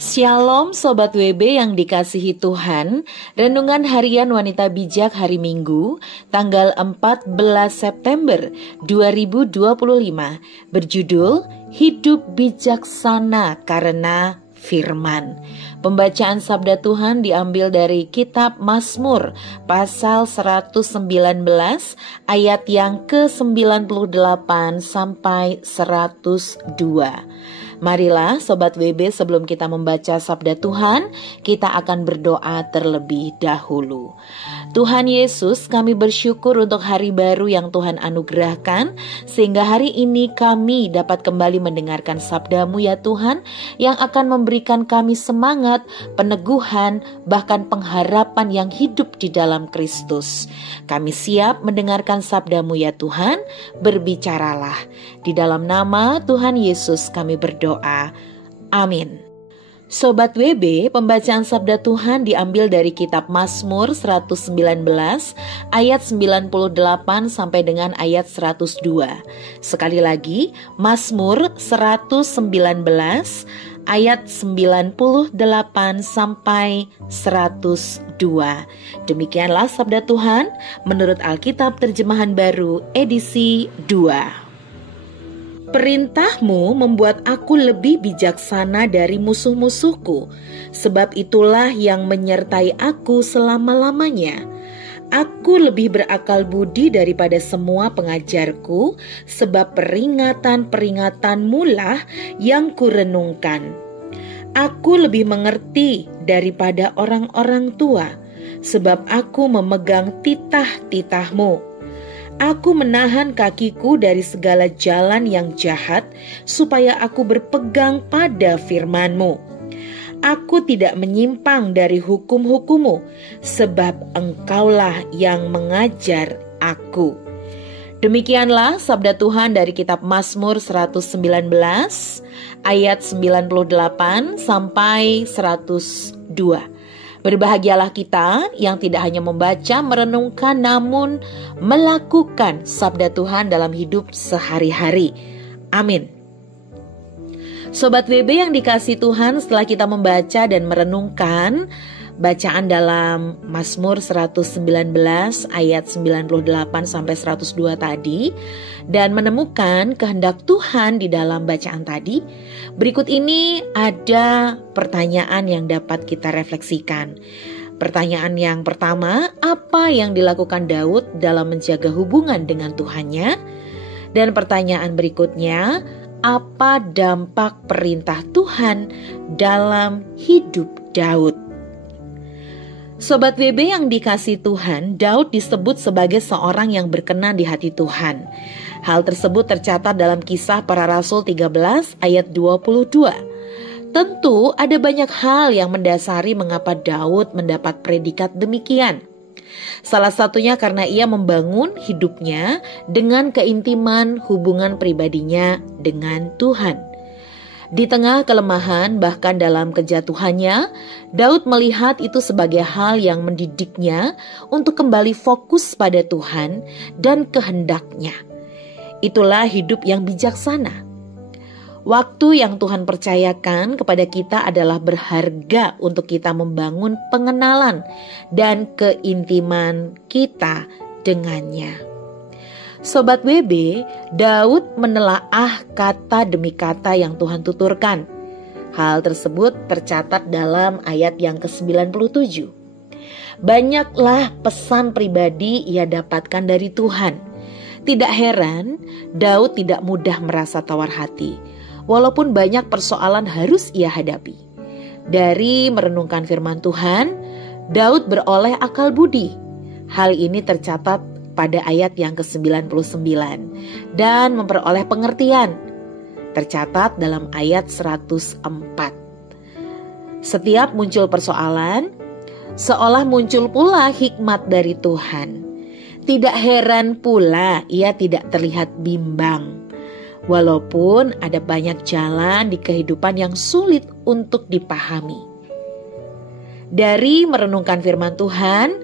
Shalom Sobat WB yang dikasihi Tuhan. Renungan Harian Wanita Bijak hari Minggu tanggal 14 September 2025 berjudul Hidup Bijaksana Karena Firman. Pembacaan sabda Tuhan diambil dari kitab Mazmur pasal 119 ayat yang ke-98 sampai 102. Marilah Sobat WB, sebelum kita membaca sabda Tuhan, kita akan berdoa terlebih dahulu. Tuhan Yesus, kami bersyukur untuk hari baru yang Tuhan anugerahkan, sehingga hari ini kami dapat kembali mendengarkan sabda-Mu ya Tuhan, yang akan memberikan kami semangat, peneguhan, bahkan pengharapan yang hidup di dalam Kristus. Kami siap mendengarkan sabda-Mu ya Tuhan, berbicaralah. Di dalam nama Tuhan Yesus kami berdoa. Amin. Sobat WB, pembacaan sabda Tuhan diambil dari kitab Mazmur 119 ayat 98 sampai dengan ayat 102. Sekali lagi, Mazmur 119 ayat 98 sampai 102. Demikianlah sabda Tuhan menurut Alkitab Terjemahan Baru edisi 2. Perintah-Mu membuat aku lebih bijaksana dari musuh-musuhku, sebab itulah yang menyertai aku selama-lamanya. Aku lebih berakal budi daripada semua pengajarku, sebab peringatan-peringatan-Mu lah yang kurenungkan. Aku lebih mengerti daripada orang-orang tua, sebab aku memegang titah-titah-Mu. Aku menahan kakiku dari segala jalan yang jahat, supaya aku berpegang pada firman-Mu. Aku tidak menyimpang dari hukum-hukum-Mu, sebab Engkaulah yang mengajar aku. Demikianlah sabda Tuhan dari kitab Mazmur 119 ayat 98 sampai 102. Berbahagialah kita yang tidak hanya membaca, merenungkan, namun melakukan sabda Tuhan dalam hidup sehari-hari. Amin. Sobat WB yang dikasihi Tuhan, setelah kita membaca dan merenungkan bacaan dalam Mazmur 119 ayat 98 sampai 102 tadi dan menemukan kehendak Tuhan di dalam bacaan tadi, berikut ini ada pertanyaan yang dapat kita refleksikan. Pertanyaan yang pertama, apa yang dilakukan Daud dalam menjaga hubungan dengan Tuhannya? Dan pertanyaan berikutnya, apa dampak perintah Tuhan dalam hidup Daud? Sobat WB yang dikasihi Tuhan, Daud disebut sebagai seorang yang berkenan di hati Tuhan. Hal tersebut tercatat dalam Kisah Para Rasul 13 ayat 22. Tentu ada banyak hal yang mendasari mengapa Daud mendapat predikat demikian. Salah satunya karena ia membangun hidupnya dengan keintiman hubungan pribadinya dengan Tuhan. Di tengah kelemahan, bahkan dalam kejatuhannya, Daud melihat itu sebagai hal yang mendidiknya untuk kembali fokus pada Tuhan dan kehendaknya. Itulah hidup yang bijaksana. Waktu yang Tuhan percayakan kepada kita adalah berharga untuk kita membangun pengenalan dan keintiman kita dengannya. Sobat WB, Daud menelaah kata demi kata yang Tuhan tuturkan. Hal tersebut tercatat dalam ayat yang ke-97. Banyaklah pesan pribadi ia dapatkan dari Tuhan. Tidak heran, Daud tidak mudah merasa tawar hati, walaupun banyak persoalan harus ia hadapi. Dari merenungkan firman Tuhan, Daud beroleh akal budi. Hal ini tercatat pada ayat yang ke-99 dan memperoleh pengertian, tercatat dalam ayat 104. Setiap muncul persoalan, seolah muncul pula hikmat dari Tuhan. Tidak heran pula ia tidak terlihat bimbang, walaupun ada banyak jalan di kehidupan yang sulit untuk dipahami. Dari merenungkan firman Tuhan,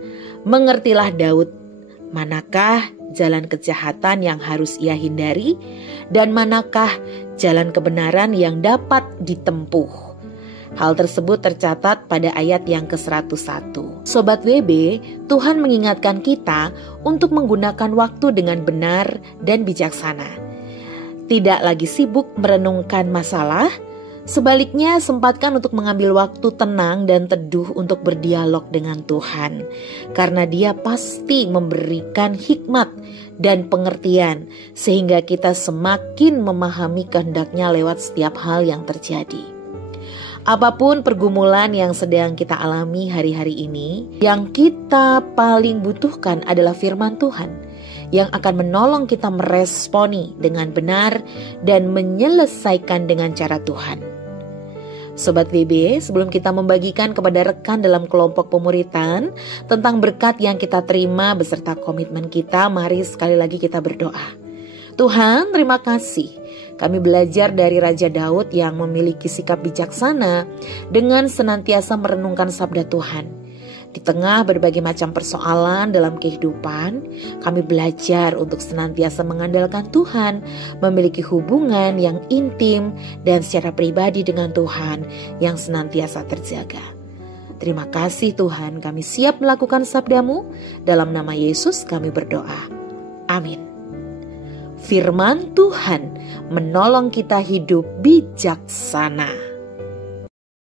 mengertilah Daud manakah jalan kejahatan yang harus ia hindari dan manakah jalan kebenaran yang dapat ditempuh. Hal tersebut tercatat pada ayat yang ke-101. Sobat WB, Tuhan mengingatkan kita untuk menggunakan waktu dengan benar dan bijaksana. Tidak lagi sibuk merenungkan masalah, sebaliknya sempatkan untuk mengambil waktu tenang dan teduh untuk berdialog dengan Tuhan. Karena Dia pasti memberikan hikmat dan pengertian sehingga kita semakin memahami kehendak-Nya lewat setiap hal yang terjadi. Apapun pergumulan yang sedang kita alami hari-hari ini, yang kita paling butuhkan adalah firman Tuhan yang akan menolong kita meresponi dengan benar dan menyelesaikan dengan cara Tuhan. Sobat WB, sebelum kita membagikan kepada rekan dalam kelompok pemuritan tentang berkat yang kita terima beserta komitmen kita, mari sekali lagi kita berdoa. Tuhan, terima kasih. Kami belajar dari Raja Daud yang memiliki sikap bijaksana dengan senantiasa merenungkan sabda Tuhan. Di tengah berbagai macam persoalan dalam kehidupan, kami belajar untuk senantiasa mengandalkan Tuhan, memiliki hubungan yang intim dan secara pribadi dengan Tuhan yang senantiasa terjaga. Terima kasih Tuhan, kami siap melakukan sabda-Mu. Dalam nama Yesus kami berdoa. Amin. Firman Tuhan menolong kita hidup bijaksana.